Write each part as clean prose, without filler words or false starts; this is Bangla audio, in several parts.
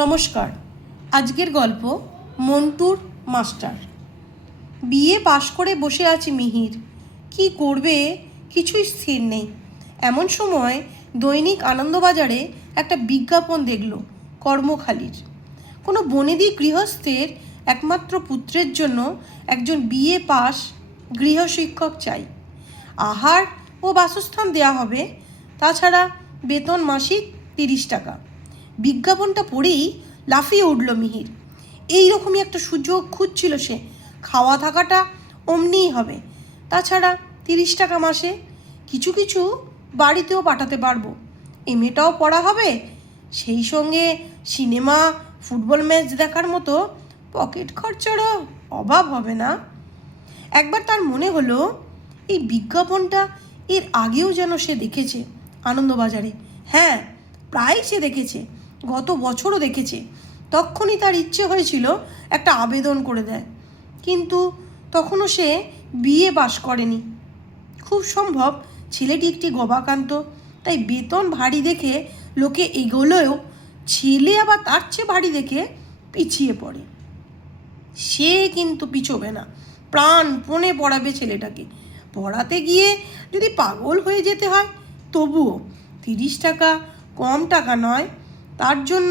নমস্কার। আজকের গল্প মন্টুর মাস্টার। বিএ পাশ করে বসে আছে মিহির। কি করবে কিছুই স্থির নেই। এমন সময় দৈনিক আনন্দবাজারে একটা বিজ্ঞাপন দেখল কর্মখালির। কোনো বনেদি গৃহস্থের একমাত্র পুত্রের জন্য একজন বিএ পাস গৃহশিক্ষক চাই। আহার ও বাসস্থান দেয়া হবে, তাছাড়া বেতন মাসিক 30 টাকা। বিজ্ঞাপনটা পড়েই লাফিয়ে উঠল মিহির। এইরকমই একটা সুযোগ খুঁজছিল সে। খাওয়া থাকাটা অমনিই হবে, তাছাড়া 30 টাকা মাসে। কিছু কিছু বাড়িতেও পাঠাতে পারবো, এমএটাও পড়া হবে, সেই সঙ্গে সিনেমা ফুটবল ম্যাচ দেখার মতো পকেট খরচারও অভাব হবে না। একবার তার মনে হলো এই বিজ্ঞাপনটা এর আগেও যেন সে দেখেছে আনন্দবাজারে। হ্যাঁ, প্রায় সে দেখেছে, গত বছরও দেখেছে। তখনই তার ইচ্ছে হয়েছিল একটা আবেদন করে দেয়, কিন্তু তখনও সে বিএ পাস করেনি। খুব সম্ভব ছেলেটি একটি গবাকান্ত, তাই বেতন ভারী দেখে লোকে এগোলেও ছেলে আবার তার চেয়ে ভারী দেখে পিছিয়ে পড়ে। সে কিন্তু পিছোবে না, প্রাণপণে পড়াবে ছেলেটাকে। পড়াতে গিয়ে যদি পাগল হয়ে যেতে হয় তবুও 30 টাকা কম টাকা নয়। তার জন্য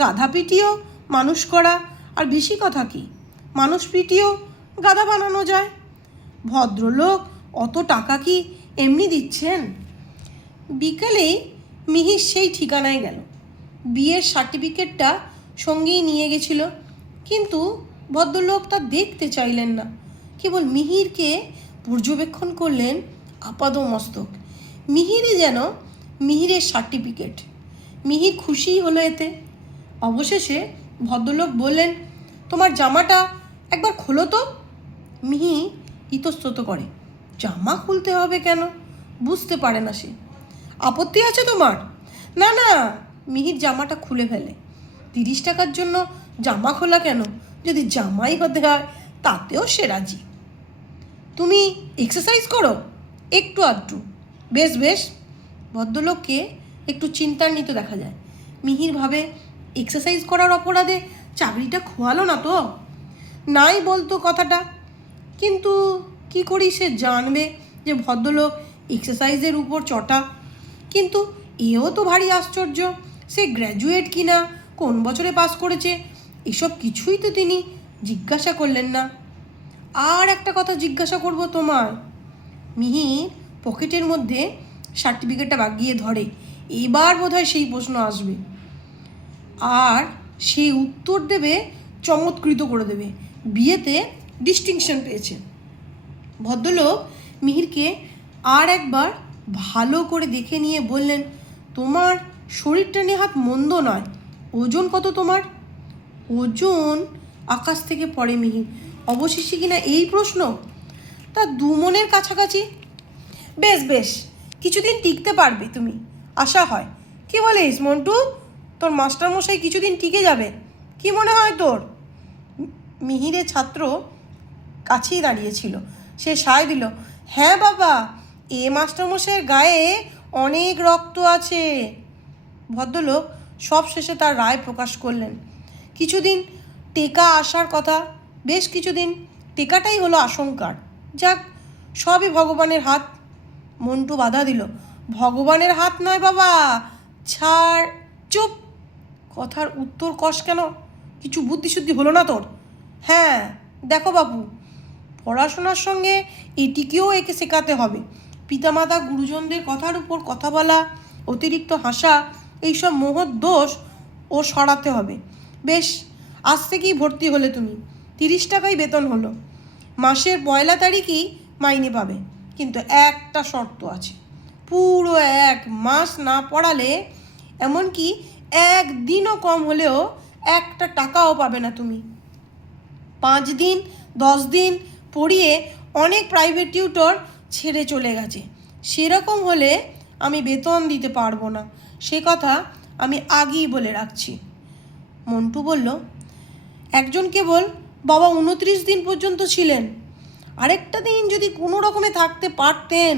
গাধা পিটিয়েও মানুষ করা, আর বেশি কথা কি, মানুষ পিটিয়েও গাধা বানানো যায়। ভদ্রলোক অত টাকা কি এমনি দিচ্ছেন? বিকালেই মিহির সেই ঠিকানায় গেল। বিয়ের সার্টিফিকেটটা সঙ্গেই নিয়ে গেছিল, কিন্তু ভদ্রলোক তা দেখতে চাইলেন না। কেবল মিহিরকে পর্যবেক্ষণ করলেন আপাদমস্তক। মিহিরই যেন মিহিরের সার্টিফিকেট। মিহির খুশিই হলো এতে। অবশেষে ভদ্রলোক বললেন, তোমার জামাটা একবার খোলো তো। মিহি ইতস্তত করে। জামা খুলতে হবে কেন? বুঝতে পারে না সে। আপত্তি আছে তোমার? না না, মিহির জামাটা খুলে ফেলে। 30 টাকার জন্য জামা খোলা কেন? যদি জামাই হতে হয় তাতেও সে রাজি। তুমি এক্সারসাইজ করো? একটু আধটু। বেশ বেশ। ভদ্রলোককে একটু চিন্তান্বিত দেখা যায়। মিহির ভাবে, এক্সারসাইজ করার অপরাধে চাকরিটা খোয়ালো না তো? নাই বলতো কথাটা, কিন্তু কি করি সে জানবে যে ভদ্রলোক এক্সারসাইজের উপর চটা? কিন্তু এও তো ভারী আশ্চর্য, সে গ্র্যাজুয়েট কিনা, কোন বছরে পাস করেছে, এসব কিছুই তো তিনি জিজ্ঞাসা করলেন না। আর একটা কথা জিজ্ঞাসা করব তোমার। মিহির পকেটের মধ্যে সার্টিফিকেটটা বাগিয়ে ধরে। এবার বোধহয় সেই প্রশ্ন আসবে, আর সে উত্তর দেবে, চমৎকৃত করে দেবে। বিয়েতে ডিস্টিংশন পেয়েছে। ভদ্রলোক মিহিরকে আর একবার ভালো করে দেখে নিয়ে বললেন, তোমার শরীরটা নেহাত মন্দ নয়। ওজন কত তোমার? ওজন আকাশ থেকে পড়ে মিহির। অবশেষে কিনা এই প্রশ্ন! তা 2 মণের কাছাকাছি। বেশ বেশ, কিছুদিন টিকতে পারবে তুমি, আশা হয়। কি বলিস মন্টু, তোর মাস্টারমশাই কিছুদিন টিকে যাবে? কি মনে হয় তোর? মিহিরের ছাত্র কাছেই দাঁড়িয়েছিল। সে সায় দিল, হ্যাঁ বাবা, এ মাস্টারমশাইয়ের গায়ে অনেক রক্ত আছে। ভদ্রলোক সব শেষে তার রায় প্রকাশ করলেন। কিছুদিন টেকা আসার কথা, বেশ কিছুদিন টেকাটাই হলো আশঙ্কার। যাক, সবই ভগবানের হাত। মন্টু বাধা দিল, ভগবানের হাত নয় বাবা, ছাড়। চুপ! কথার উত্তর কষ কেন? কিছু বুদ্ধিশুদ্ধি হলো না তোর? হ্যাঁ দেখো বাবু, পড়াশোনার সঙ্গে এটিকেও একে শেখাতে হবে। পিতামাতা গুরুজনদের কথার উপর কথা বলা, অতিরিক্ত হাসা, এইসব মহৎ দোষ ও সরাতে হবে। বেশ, আজ থেকেই ভর্তি হলে তুমি। 30 টাকাই বেতন হলো। মাসের 1 তারিখই মাইনে পাবে, কিন্তু একটা শর্ত আছে। পুরো 1 মাস না পড়ালে, এমনকি 1 দিনও কম হলেও 1 টাকাও পাবে না তুমি। 5 দিন 10 দিন পড়িয়ে অনেক প্রাইভেট টিউটর ছেড়ে চলে গেছে। সেরকম হলে আমি বেতন দিতে পারবো না, সে কথা আমি আগেই বলে রাখছি। মন্টু বলল, একজন কেবল বাবা 29 দিন পর্যন্ত ছিলেন। আরেকটা দিন যদি কোনো রকমে থাকতে পারতেন,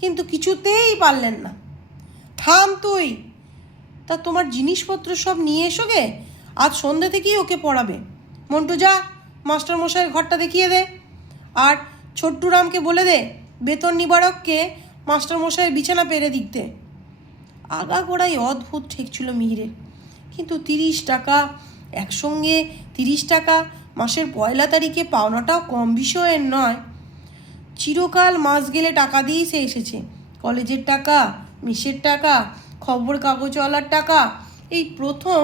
কিন্তু কিছুতেই পারলেন না। থাম তুই! তা তোমার জিনিসপত্র সব নিয়ে এসো গে, আজ সন্ধ্যে থেকেই ওকে পড়াবে। মন্টু যা, মাস্টারমশাইয়ের ঘরটা দেখিয়ে দে, আর ছোট্টুরামকে বলে দে বেতন নিবারককে মাস্টারমশাইয়ের বিছানা পেরে দিতে। আগাগোড়াই অদ্ভুত ঠেকছিল মিহিরের, কিন্তু 30 টাকা একসঙ্গে 30 টাকা মাসের 1 তারিখে পাওনাটাও কম বিষয়ের নয়। চিরকাল মাস গেলে টাকা দিয়েই সে এসেছে, কলেজের টাকা, মেসের টাকা, খবর কাগজওয়ালার টাকা, এই প্রথম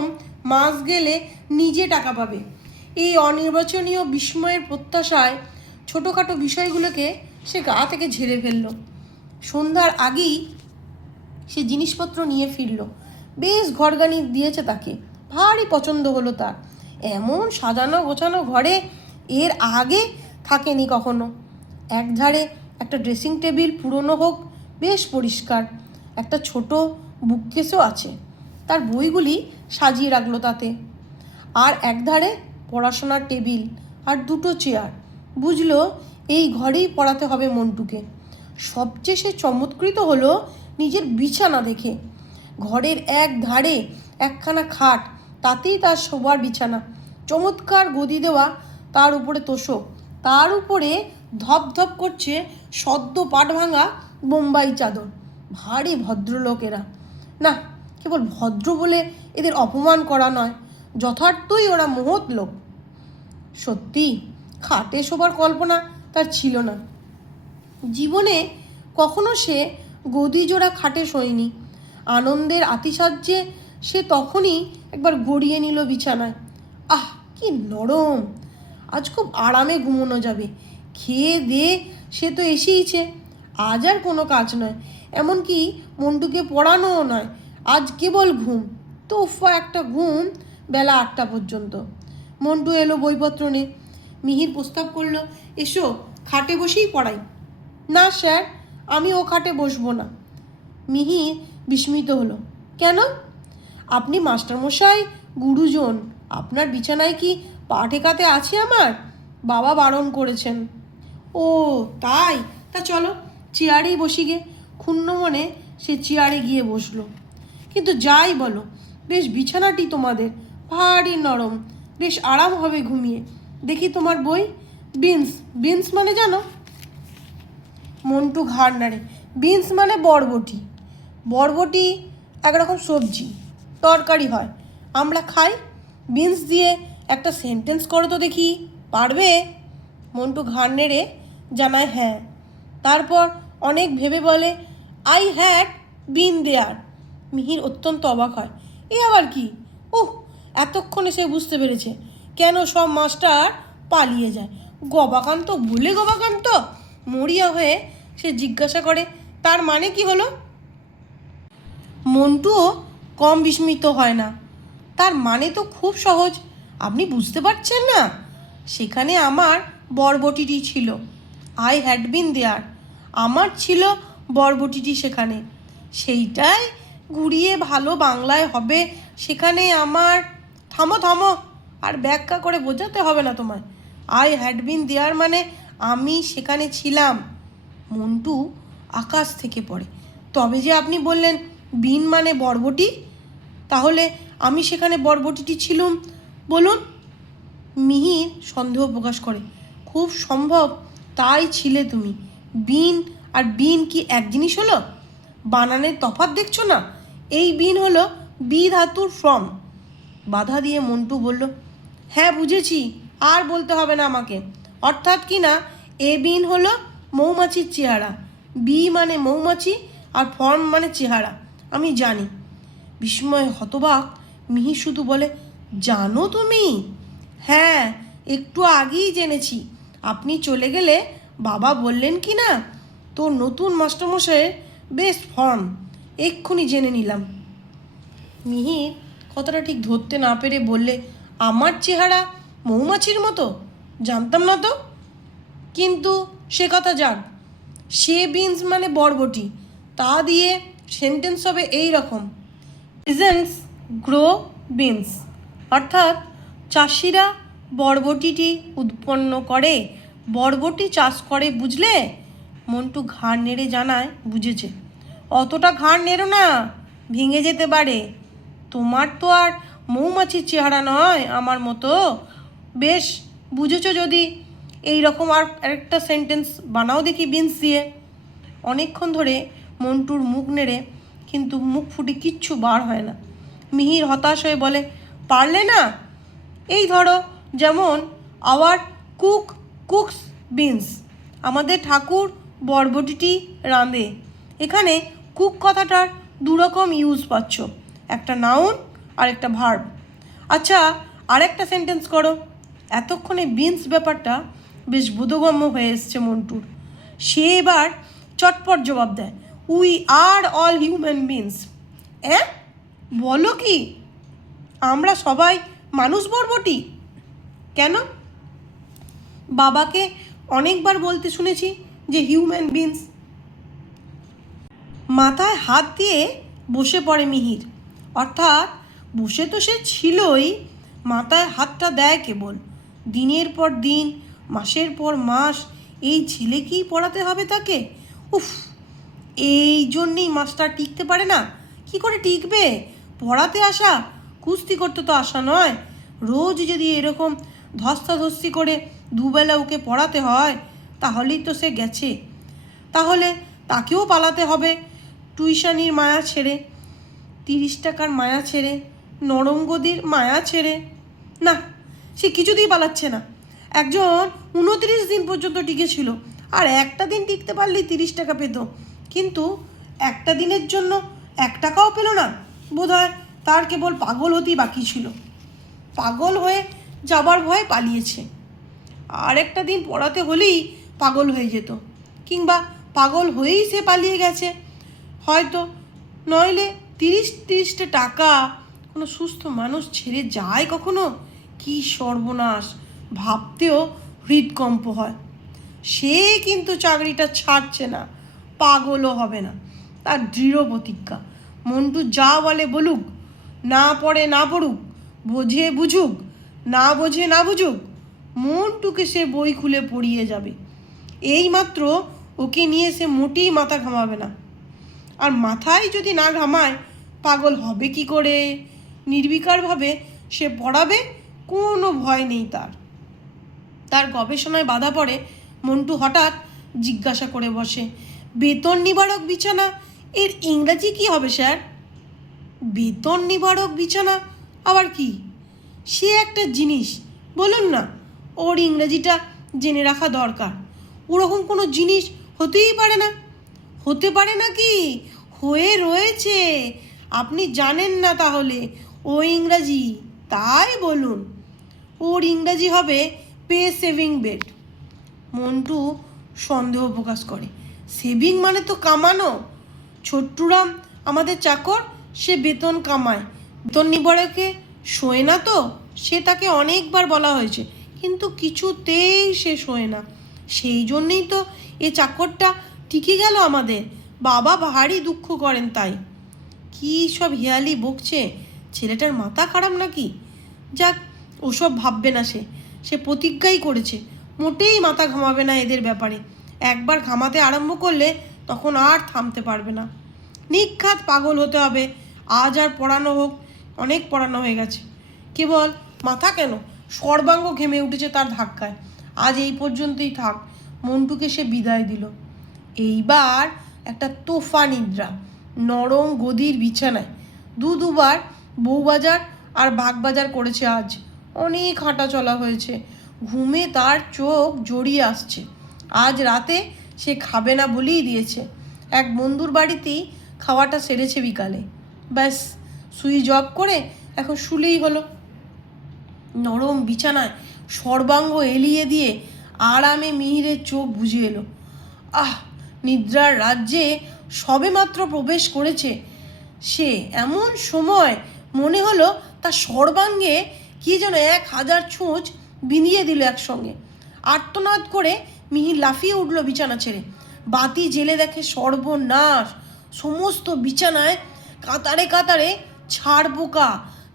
মাস গেলে নিজে টাকা পাবে। এই অনির্বাচনীয় বিস্ময়ের প্রত্যাশায় ছোটোখাটো বিষয়গুলোকে সে গা থেকে ঝেড়ে ফেলল। সন্ধ্যার আগেই সে জিনিসপত্র নিয়ে ফিরল। বেশ ঘরগানি দিয়েছে তাকে, ভারী পছন্দ হলো তার। এমন সাজানো গোছানো ঘরে এর আগে থাকেনি কখনো। একধারে একটা ড্রেসিং টেবিল, পুরনো হোক, বেশ পরিষ্কার। একটা ছোট বুককেসও আছে, তার বইগুলি সাজিয়ে রাখলো তাতে। আর একধারে পড়াশোনার টেবিল আর 2টো চেয়ার। বুঝলো এই ঘরেই পড়াতে হবে মন্টুকে। সবচেয়ে সে চমৎকৃত হলো নিজের বিছানা দেখে। ঘরের এক ধারে একখানা খাট, তাতেই তার শোবার বিছানা, চমৎকার গদি দেওয়া, তার উপরে তোষক, তার উপরে ধপধপ করছে সদ্য পাট ভাঙা বোম্বাই চাদর। ভারী ভদ্রলোক এরা। না, কেবল ভদ্র বলে এদের অপমান করা নয়, যথার্থই ওরা মহৎ লোক। সত্যি খাটে শোবার কল্পনা তার ছিল না। জীবনে কখনো সে গদি জোড়া খাটে শোয়নি। আনন্দের আতিশয্যে সে তখনই একবার গড়িয়ে নিল বিছানায়। আহ, কি নরম! আজ খুব আরামে ঘুমোনো যাবে। খেয়ে দে সে তো এসেইছে, আজ আর কোনো কাজ নয়, এমনকি মন্টুকে পড়ানোও নয়। আজ কেবল ঘুম, তোফা একটা ঘুম, বেলা 8টা পর্যন্ত। মন্টু এলো বইপত্র নিয়ে। মিহির প্রস্তাব করলো, এসো খাটে বসেই পড়াই। না স্যার, আমি ও খাটে বসবো না। মিহির বিস্মিত হলো। কেন? আপনি মাস্টারমশাই, গুরুজন, আপনার বিছানায় কি পা ঠেকাতে আছে আমার? বাবা বারণ করেছেন। ও তাই, তা চলো চেয়ারেই বসি গে। ক্ষুণ্ণ মনে সে চেয়ারে গিয়ে বসলো। কিন্তু যাই বলো, বেশ বিছানাটি তোমাদের, ভারী নরম, বেশ আরাম হবে ঘুমিয়ে। দেখি তোমার বই। বিনস, বিনস মানে জানো? মন্টু ঘাড় নাড়ে। বিনস মানে বরবটি। বরবটি একরকম সবজি, তরকারি হয়, আমরা খাই। বিনস দিয়ে একটা সেন্টেন্স করো তো দেখি, পারবে? মন্টু ঘাড় নেড়ে জানায় হ্যাঁ। তারপর অনেক ভেবে বলে, আই হ্যাড বিন দেয়ার। মিহির অত্যন্ত অবাক হয়। এ আবার কি? উহ, এতক্ষণে সে বুঝতে পেরেছে কেন সব মাস্টার পালিয়ে যায়। গবাকান্ত বলে গবাকান্ত। মরিয়া হয়ে সে জিজ্ঞাসা করে, তার মানে কি হলো? মন্টুও কম বিস্মিত হয় না। তার মানে তো খুব সহজ, আপনি বুঝতে পারছেন না? সেখানে আমার বরবটিটি ছিল। আই হ্যাড বিন দেয়ার, আমার ছিল বরবটিটি সেখানে। সেইটাই ঘুরিয়ে ভালো বাংলায় হবে, সেখানে আমার। থামো থামো, আর ব্যাখ্যা করে বোঝাতে হবে না তোমায়। আই হ্যাড বিন দেয়ার মানে আমি সেখানে ছিলাম। মন্টু আকাশ থেকে পড়ে। তবে যে আপনি বললেন বিন মানে বরবটি, তাহলে আমি সেখানে বরবটিটি ছিলুম বলুন? মিহির সন্দেহ প্রকাশ করে। খুব সম্ভব তাই ছিলে তুমি। বিন আর বিন কি এক জিনিস হলো? বানানের তফাৎ দেখছো না? এই বিন হলো বি ধাতুর ফর্ম। বাধা দিয়ে মন্টু বলল, হ্যাঁ বুঝেছি, আর বলতে হবে না আমাকে। অর্থাৎ কি না, এ বিন হলো মৌমাছির চেহারা, বি মানে মৌমাছি, আর ফর্ম মানে চেহারা। আমি জানি। বিস্ময়ে হতবাক মিহি শুধু বলে, জানো তুমি? হ্যাঁ, একটু আগেই জেনেছি। আপনি চলে গেলে বাবা বললেন কি না, তোর নতুন মাস্টারমশাইয়ের বেস্ট ফর্ম, এক্ষুনি জেনে নিলাম। মিহির কথাটা ঠিক ধরতে না পেরে বললে, আমার চেহারা মৌমাছির মতো? জানতাম না তো। কিন্তু সে কথা যাক, সে বিনস মানে বরবটি, তা দিয়ে সেন্টেন্স হবে এই রকম, পিজেন্টস গ্রো বিনস। অর্থাৎ চাষিরা বরবটিটি উৎপন্ন করে, বরবটি চাষ করে, বুঝলে? মন্টু ঘাড় নেড়ে জানায় বুঝেছে। অতটা ঘাড় নেড়ো না, ভেঙে যেতে পারে। তোমার তো আর মৌমাছির চেহারা নয় আমার মতো। বেশ বুঝেছো যদি, এই রকম আর একটা সেন্টেন্স বানাও দেখি বিনস দিয়ে। অনেকক্ষণ ধরে মন্টুর মুখ নেড়ে কিন্তু মুখ ফুটে কিচ্ছু বার হয় না। মিহির হতাশ হয়ে বলে, পারলে না? এই ধরো, যেমন আওয়ার কুক কুকস বিনস, আমাদের ঠাকুর বরবটিটি রাঁধে। এখানে কুক কথাটার দুরকম ইউজ পাচ্ছ, একটা নাউন আর একটা ভার্ব। আচ্ছা, আরেকটা সেন্টেন্স করো। এতক্ষণে বিনস ব্যাপারটা বেশ বোধগম্য হয়ে এসছে মন্টুর। সে এবার চটপট জবাব দেয়, we are all human beans. বলো কি? আমরা সবাই মানুষ বরবটি? কেন? বাবাকে অনেকবার বলতে শুনেছি যে হিউম্যান বিনস। মাথায় হাত দিয়ে বসে পড়ে মিহির। অর্থাৎ বসে তো সে ছিলই, মাথায় হাতটা দেয় কেবল। দিনের পর দিন, মাসের পর মাস এই ছেলেকেই পড়াতে হবে তাকে। উফ, এই জন্যেই মাস্টার টিকতে পারে না। কি করে টিকবে? পড়াতে আসা, কুস্তি করতে তো আসা নয়। রোজ যদি এরকম ধস্তাধস্তি করে দুবেলা ওকে পড়াতে হয়, তাহলেই তো সে গেছে। তাহলে তাকেও পালাতে হবে টিউশনির মায়া ছেড়ে, 30 টাকার মায়া ছেড়ে, নরঙ্গদির মায়া ছেড়ে। না, সে কিছুতেই পালাচ্ছে না। একজন 29 দিন পর্যন্ত টিকেছিল, আর একটা দিন টিকতে পারলেই 30 টাকা পেত। কিন্তু একটা দিনের জন্য 1 টাকাও পেল না। বোধহয় তার কেবল পাগল হতেই বাকি ছিল। পাগল হয়ে যাবার ভয়ে পালিয়েছে। আর একটা দিন পড়াতে হলেই পাগল হয়ে যেত, কিংবা পাগল হয়েই সে পালিয়ে গেছে হয়তো। নইলে 30 টাকা কোনো সুস্থ মানুষ ছেড়ে যায় কখনো? কি সর্বনাশ, ভাবতেও হৃদকম্প হয়। সে কিন্তু চাকরিটা ছাড়ছে না, পাগলও হবে না, তার দৃঢ় প্রতিজ্ঞা। মন্টু যা বলে বলুক, না পড়ে না পড়ুক, বোঝে বুঝুক, না বোঝে না বুঝুক, মন্টুকে সে বই খুলে পড়িয়ে যাবে। এইমাত্র ওকে নিয়ে সে মোটেই মাথা ঘামাবে না। আর মাথায় যদি না ঘামায়, পাগল হবে কি করে? নির্বিকারভাবে সে পড়াবে, কোনো ভয় নেই তার। তার গবেষণায় বাধা পড়ে মন্টু হঠাৎ জিজ্ঞাসা করে বসে, বেতন নিবারক বিছানা এর ইংরাজি কি হবে স্যার? বেতন নিবারক বিছানা আবার কি? সে একটা জিনিস, বলুন না। ওর ইংরেজিটা জেনে রাখা দরকার। ওরকম কোনো জিনিস হতেই পারে না। হতে পারে না কি? হয়ে রয়েছে, আপনি জানেন না তাহলে? ও ইংরাজি, তাই বলুন। ওর ইংরাজি হবে পে সেভিং বেড। মন্টু সন্দেহ প্রকাশ করে, সেভিং মানে তো কামানো। ছোট্টুরাম আমাদের চাকর, সে বেতন কামায়, বেতন নিবারকে শোয় না তো। সে তাকে অনেকবার বলা হয়েছে, কিন্তু কিছুতেই সে শোয় না। সেই জন্যেই তো এ চাকরটা টিকে গেল আমাদের। বাবা ভারী দুঃখ করেন তাই। কী সব হেয়ালি বকছে, ছেলেটার মাথা খারাপ নাকি? যাক, ওসব ভাববে না সে। সে প্রতিজ্ঞাই করেছে মোটেই মাথা ঘামাবে না এদের ব্যাপারে। একবার ঘামাতে আরম্ভ করলে তখন আর থামতে পারবে না। নিঘাত পাগল হতে হবে। আজ আর পড়ানো হোক, অনেক পড়ানো হয়ে গেছে। কেবল মাথা কেন, সর্বাঙ্গ ঘেমে উঠেছে তার ধাক্কায়। আজ এই পর্যন্তই থাক। মন্টুকে সে বিদায় দিল। এইবার একটা তোফা নিদ্রা, নরম গদির বিছানায়। দুবার বউবাজার আর বাগবাজার করেছে আজ। অনেক হাঁটা চলা হয়েছে। ঘুমে তার চোখ জড়িয়ে আসছে। আজ রাতে সে খাবে না বলেই দিয়েছে। এক বন্ধুর বাড়িতেই খাওয়াটা সেরেছে বিকালে। ব্যাস, সুইচ অফ করে এখন শুলেই হলো। নরম বিছানায় সর্বাঙ্গ এলিয়ে দিয়ে আরামে মিহিরের চোখ বুজে এলো। আহ, নিদ্রার রাজ্যে সবেমাত্র প্রবেশ করেছে সে। এমন সময় মনে হলো তার সর্বাঙ্গে কি যেন 1000 ছুঁচ বিঁধিয়ে দিল একসঙ্গে। আর্তনাদ করে মিহির লাফিয়ে উঠল বিছানা ছেড়ে। বাতি জেলে দেখে সর্বনাশ, সমস্ত বিছানায় কাতারে কাতারে ছাড় পোকা,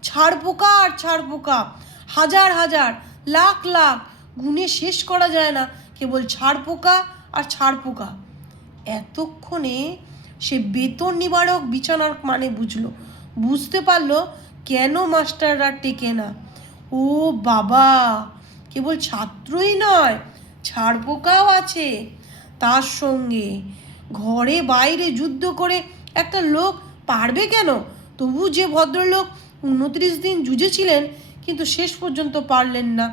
ছাড় পোকা আর ছাড় পোকা। হাজার হাজার, লাখ লাখ, গুণে শেষ করা যায় না, কেবল ছাড় পোকা আর ছাড় পোকা। এতক্ষণে সে বেতন নিবারক বিছানার মানে বুঝতে পারল কেন মাস্টাররা টেকে না? ও বাবা, কেবল ছাত্রই নয়, ছাড়পোকাও আছে তার সঙ্গে। ঘরে বাইরে যুদ্ধ করে একটা লোক পারবে কেন? তবু যে ভদ্রলোক 29 দিন জুঝেছিলেন, কিন্তু শেষ পর্যন্ত পারলেন না,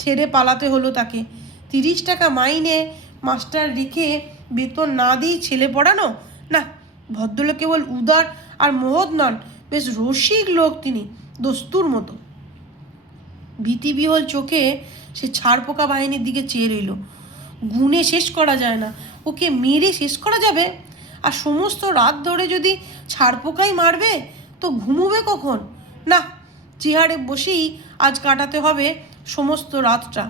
ছেড়ে পালাতে হলো তাকে। 30 টাকা মাইনে মাস্টার রেখে বেতন না দিয়েই ছেলে পড়ানো? না, ভদ্রলোক কেবল উদার আর মহৎ নন, বেশ রসিক লোক তিনি, দস্তুর মতো। ভীতিবিহ্বল চোখে সে ছাড়পোকা বাহিনীর দিকে চেয়ে রইল। গুণে শেষ করা যায় না, ওকে মেরে শেষ করা যাবে? আর সমস্ত রাত ধরে যদি ছাড়পোকাই মারবে, তো ঘুমোবে কখন? না, চেয়ারে বসেই আজ কাটাতে হবে সমস্ত রাতটা।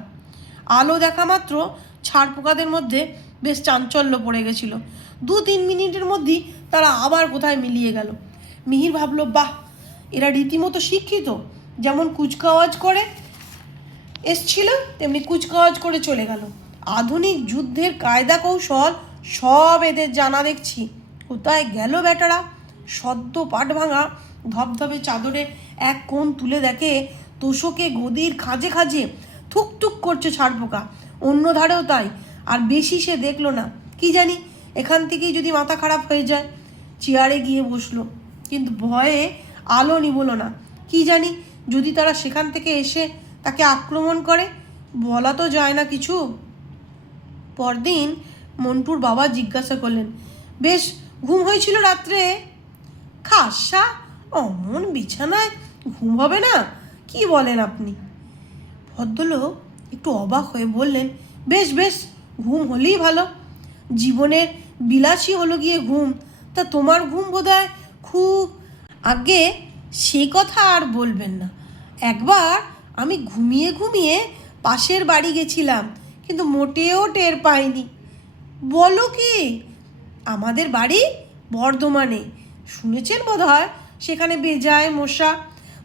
আলো দেখা মাত্র ছাড়পোকাদের মধ্যে বেশ চাঞ্চল্য পড়ে গেছিল। 2-3 মিনিটের মধ্যেই তারা আবার কোথায় মিলিয়ে গেল। মিহির ভাবল, বাহ, এরা রীতিমতো শিক্ষিত। যেমন কুচকাওয়াজ করে এসছিল, তেমনি কুচকাওয়াজ করে চলে গেল। আধুনিক যুদ্ধের কায়দা কৌশল সব এদের জানা দেখছি। কোথায় গেল বেটারা? সদ্য পাট ভাঙা ধবধবে চাদরে এক কোণ তুলে দেখে তোষকে গদির খাঁজে খাঁজে থুকথুক করছে ছাড়পোকা। অন্য ধারেও তাই। আর বেশি সে দেখলো না। কি জানি, এখান থেকেই যদি মাথা খারাপ হয়ে যায়। চেয়ারে গিয়ে বসলো, কিন্তু ভয়ে আলো নিভলো না। কি জানি, যদি তারা সেখান থেকে এসে তাকে আক্রমণ করে, বলা তো যায় না কিছু। পরদিন মন্টুর বাবা জিজ্ঞাসা করলেন, বেশ ঘুম হয়েছিল রাত্রে? খাসা, অমন বিছানায় ঘুম হবে না? কি বলেন আপনি? ভদ্রলোক একটু অবাক হয়ে বললেন, বেশ বেশ, ঘুম হলেই ভালো। জীবনের বিলাসী হলো গিয়ে ঘুম, তা তোমার ঘুম বোধহয় খুব। আগে সে কথা আর বলবেন না। একবার আমি ঘুমিয়ে ঘুমিয়ে পাশের বাড়ি গেছিলাম, কিন্তু মোটেও টের পাইনি। বলো কি? আমাদের বাড়ি বর্ধমানে, শুনেছেন বোধহয়। সেখানে বেজায় মশা,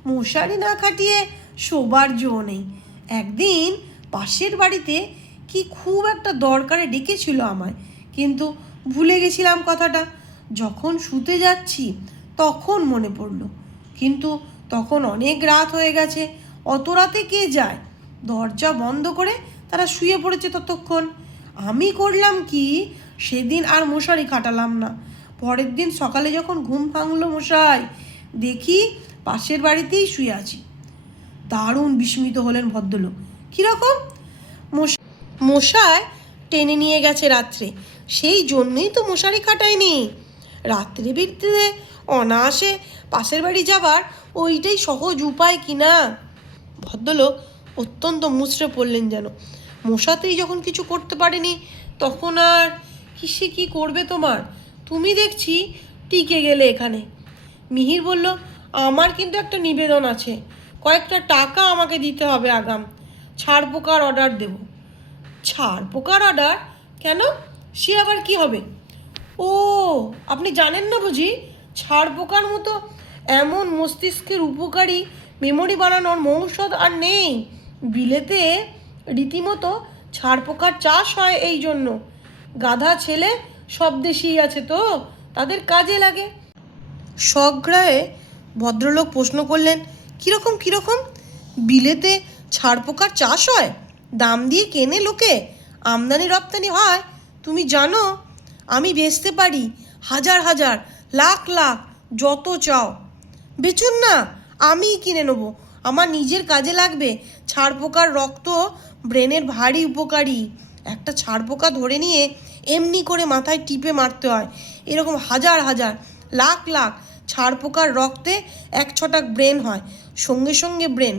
মশারি না খাটিয়ে শোবার জো নেই। একদিন পাশের বাড়িতে কি খুব একটা দরকারে ডেকেছিল আমায়, কিন্তু ভুলে গেছিলাম কথাটা। যখন শুতে যাচ্ছি তখন মনে পড়লো, কিন্তু তখন অনেক রাত হয়ে গেছে। অত রাতে কে যায়? দরজা বন্ধ করে তারা শুয়ে পড়েছে ততক্ষণ। আমি করলাম কি, সেদিন আর মশারি খাটালাম না। পরের দিন সকালে যখন ঘুম ভাঙলো মশাই, দেখি পাশের বাড়িতেই শুয়ে আছি। দারুণ বিস্মিত হলেন ভদ্রলোক। কীরকম? মশায় টেনে নিয়ে গেছে রাত্রে, সেই জন্যই তো মশারি খাটায়নি। রাত্রে বিরতে অনায়াসে পাশের বাড়ি যাবার ওইটাই সহজ উপায় কিনা। ভদ্রলোক অত্যন্ত মুচড়ে পড়লেন যেন। মশাতেই যখন কিছু করতে পারেনি, তখন আর কিসে কি করবে তোমার? তুমি দেখছি টিকে গেলে এখানে। মিহির বলল, আমার কিন্তু একটা নিবেদন আছে। কয়েকটা টাকা আমাকে দিতে হবে আগাম। ছাড়পোকার অর্ডার দেব। ছাড়পোকার অর্ডার? কেন? সে আবার কি হবে? ও, আপনি জানেন না বুঝি? ছাড়পোকার মতো এমন মস্তিষ্কের উপকারী মেমোরি বানানোর মৌষধ আর নেই। বিলেতে রীতিমতো ছাড়পোকার চাষ হয়, এই জন্য। গাধা ছেলে সব দেশেই আছে তো, তাদের কাজে লাগে। সগ্রাহে ভদ্রলোক প্রশ্ন করলেন, কীরকম কীরকম? বিলেতে ছাড়পোকার চাষ হয়? দাম দিয়ে কেনে লোকে? আমদানি রপ্তানি হয়? তুমি জানো? আমি বেচতে পারি হাজার হাজার, লাখ লাখ, যত চাও। বেচুন না, আমিই কিনে নেবো। আমার নিজের কাজে লাগবে। ছাড়পোকার রক্ত ব্রেনের ভারী উপকারী। একটা ছাড়পোকা ধরে নিয়ে এমনি করে মাথায় টিপে মারতে হয়। এরকম হাজার হাজার, লাখ লাখ ছাড়পোকার রক্তে 1 ছটাক ব্রেন হয়। সঙ্গে সঙ্গে ব্রেন।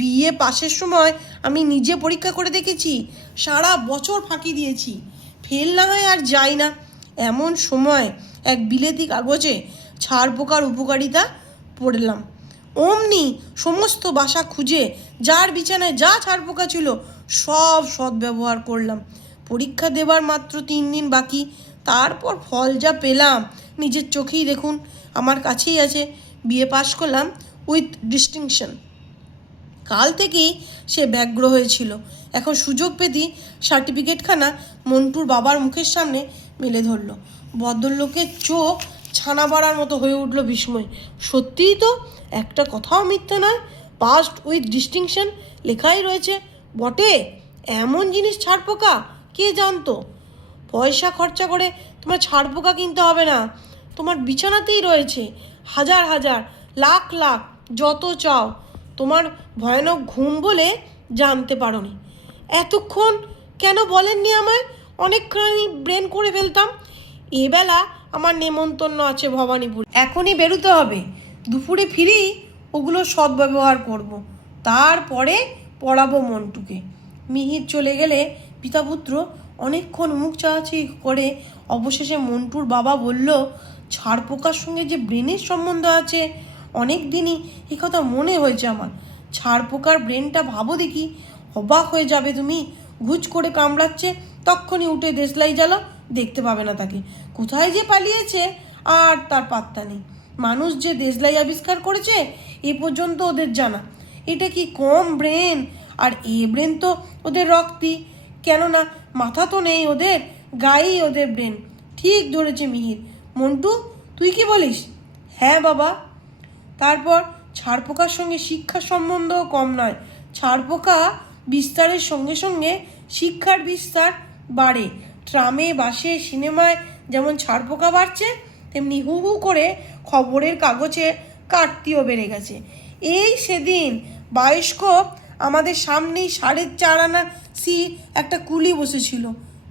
বিয়ে পাশের সময় আমি নিজে পরীক্ষা করে দেখেছি। সারা বছর ফাঁকি দিয়েছি, ফেল না হয় আর যাই না। এমন সময় এক বিলেতি কাগজে ছাড়পোকার উপকারিতা পড়লাম। অমনি সমস্ত বাসা খুঁজে যার বিছানায় যা ছাড়পোকা ছিল সব সদ্ব্যবহার করলাম। পরীক্ষা দেবার মাত্র 3 দিন বাকি, তারপর ফল যা পেলাম নিজের চোখেই দেখুন। আমার কাছেই আছে। বিএ পাশ করলাম উইথ ডিস্টিংশন। কাল থেকেই সে ব্যগ্র হয়েছিল। এখন সুযোগ পেতেই সার্টিফিকেটখানা মন্টুর বাবার মুখের সামনে মেলে ধরল। ভদ্রলোকের চোখ ছানা বাড়ার মতো হয়ে উঠল বিস্ময়। সত্যিই তো, একটা কথাও মিথ্যে নয়, পাস্ট উইথ ডিস্টিংশন লেখাই রয়েছে। বটে, এমন জিনিস ছাড়পোকা কে জানতো? পয়সা খরচা করে তোমার ছাড়পোকা কিনতে হবে না, তোমার বিছানাতেই রয়েছে হাজার হাজার, লাখ লাখ, যত চাও। তোমার ভয়ানক ঘুম বলে জানতে পারোনি। এতক্ষণ কেন বলেননি আমায়? অনেকখানি ব্রেন করে ফেলতাম। এবেলা আমার নেমন্তন্ন আছে ভবানীপুর, এখনই বেরোতে হবে। দুপুরে ফিরি ওগুলো সদ্ব্যবহার করব। তারপরে পড়াবো মন্টুকে। মিহির চলে গেলে পিতাপুত্র অনেকক্ষণ মুখ চাওয়াচি করে অবশেষে মন্টুর বাবা বলল, ছাড়পোকার সঙ্গে যে ব্রেনের সম্বন্ধ আছে, অনেক দিনই এ কথা মনে হয়েছে আমার। ছাড়পোকার ব্রেনটা ভাবো দেখি, অবাক হয়ে যাবে তুমি। ঘুচ করে কামড়াচ্ছে, তক্ষুনি উঠে দেশলাই জ্বালো, দেখতে পাবে না তাকে। কোথায় যে পালিয়েছে আর তার পাত্তা নেই। মানুষ যে দেশলাই আবিষ্কার করেছে এ পর্যন্ত ওদের জানা। এটা কি কম ব্রেন? আর এ ব্রেন তো ওদের রক্তই, কেননা মাথা তো নেই ওদের, গায়েই ওদের ব্রেন। ঠিক ধরেছে মিহির। মন্টু, তুই কি বলিস? হ্যাঁ বাবা। তারপর ছাড়পোকার সঙ্গে শিক্ষার সম্বন্ধও কম নয়। ছাড়পোকা বিস্তারের সঙ্গে সঙ্গে শিক্ষার বিস্তার বাড়ে। ট্রামে, বাসে, সিনেমায় যেমন ছাড়পোকা বাড়ছে, তেমনি হু হু করে খবরের কাগজে কাটতিও বেড়ে গেছে। এই সেদিন বায়োস্কোপ আমাদের সামনেই 4.5 আনা একটা কুলি বসেছিল,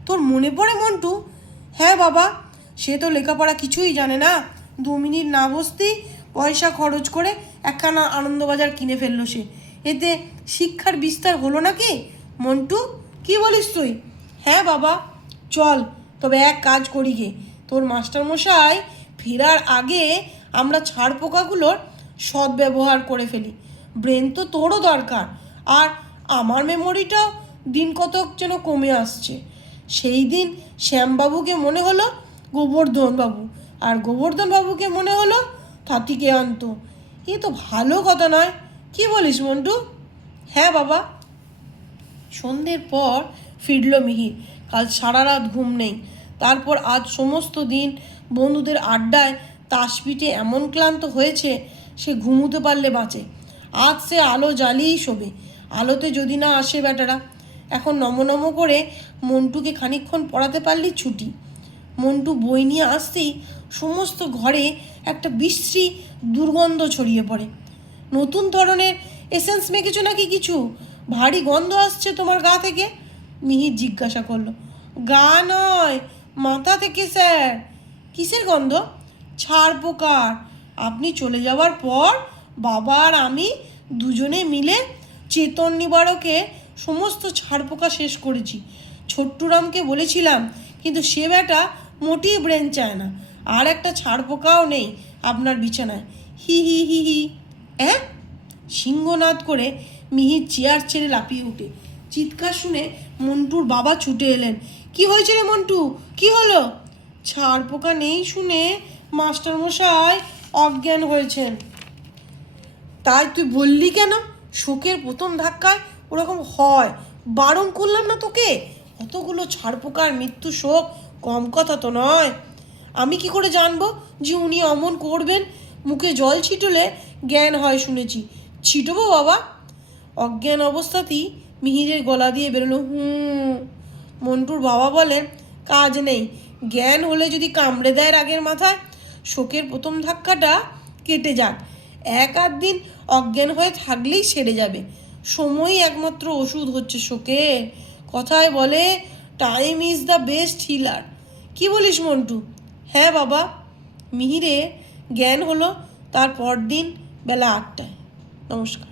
তোর মনে পড়ে মন্টু? হ্যাঁ বাবা, সে তো লেখাপড়া কিছুই জানে না। 2 মিনিট না বসতেই পয়সা খরচ করে একখানা আনন্দবাজার কিনে ফেললো সে। এতে শিক্ষার বিস্তার হলো নাকি মন্টু? কি বলিস তুই? হ্যাঁ বাবা, চল তবে এক কাজ করি গে, তোর মাস্টারমশাই ফেরার আগে আমরা ছাড়পোকাগুলোর সদ্ব্যবহার করে ফেলি। ব্রেন তো তোরও দরকার, আর আমার মেমোরিটাও দিন কতক যেন কমে আসছে। সেই দিন শ্যামবাবুকে মনে হলো গোবর্ধনবাবু, আর গোবর্ধনবাবুকে মনে হলো তাঁতিকে আনত। এ তো ভালো কথা নয়, কি বলিস মন্টু? হ্যাঁ বাবা। সন্ধ্যের পর ফিরল মিহির। কাল সারা রাত ঘুম নেই। তারপর আজ সমস্ত দিন বন্ধুদের আড্ডায় তাসপিঠে এমন ক্লান্ত হয়েছে সে ঘুমোতে পারলে বাঁচে। আজ সে আলো জ্বালিয়েই শোবে। আলোতে যদি না আসে বেটারা। এখন নমনম করে মন্টুকে খানিকক্ষণ পড়াতে পারলেই ছুটি। মন্টু বই নিয়ে আসতেই সমস্ত ঘরে একটা বিশ্রী দুর্গন্ধ ছড়িয়ে পড়ে। নতুন ধরনের এসেন্স মেখেছো নাকি কিছু? ভারী গন্ধ আসছে তোমার গা থেকে। মিহির জিজ্ঞাসা করলো। গা নয়, মাথা থেকে স্যার। কিসের গন্ধ? ছাড়পোকার। আপনি চলে যাওয়ার পর বাবা আর আমি দুজনে মিলে চেতন নিবারকে সমস্ত ছাড়পোকা শেষ করেছি। ছোট্টুরামকে বলেছিলাম, কিন্তু সে বেটা মোটেই ব্রেন চায় না। আর একটা ছাড়পোকাও নেই আপনার বিছানায়। হি হি হি হি। হ্যাঁ? সিংহনাদ করে মিহির চেয়ার ছেড়ে লাফিয়ে উঠে। চিৎকার শুনে মন্টুর বাবা ছুটে এলেন। কি হয়েছে রে মন্টু, কি হলো? ছাড়পোকা নেই শুনে মাস্টারমশাই অজ্ঞান হয়েছেন। তাই তুই বললি কেন? শোকের প্রথম ধাক্কায় ওরকম হয়, বারণ করলাম না তোকে? অতগুলো ছাড়পোকার মৃত্যু শোক কম কথা তো নয়। আমি কি করে জানবো যে উনি অমন করবেন? মুখে জল ছিটলে জ্ঞান হয় শুনেছি। ছিটবো বাবা? অজ্ঞান অবস্থাতেই মিহিরের গলা দিয়ে বেরোলো হুম। মন্টুর বাবা বলেন, কাজ নেই, জ্ঞান হলে যদি কামড়ে দেয় রাগের মাথায়, শোকের প্রথম ধাক্কাটা কেটে যাক, 1-8 দিন অজ্ঞান হয়ে থাকলেই সেরে যাবে। সময়ই একমাত্র ওষুধ হচ্ছে শোকের। কথায় বলে time is the best healer. কি বলিস মন্টু? হ্যাঁ বাবা। মিহিরে জ্ঞান হলো তার পরদিন বেলা 8টায়। নমস্কার।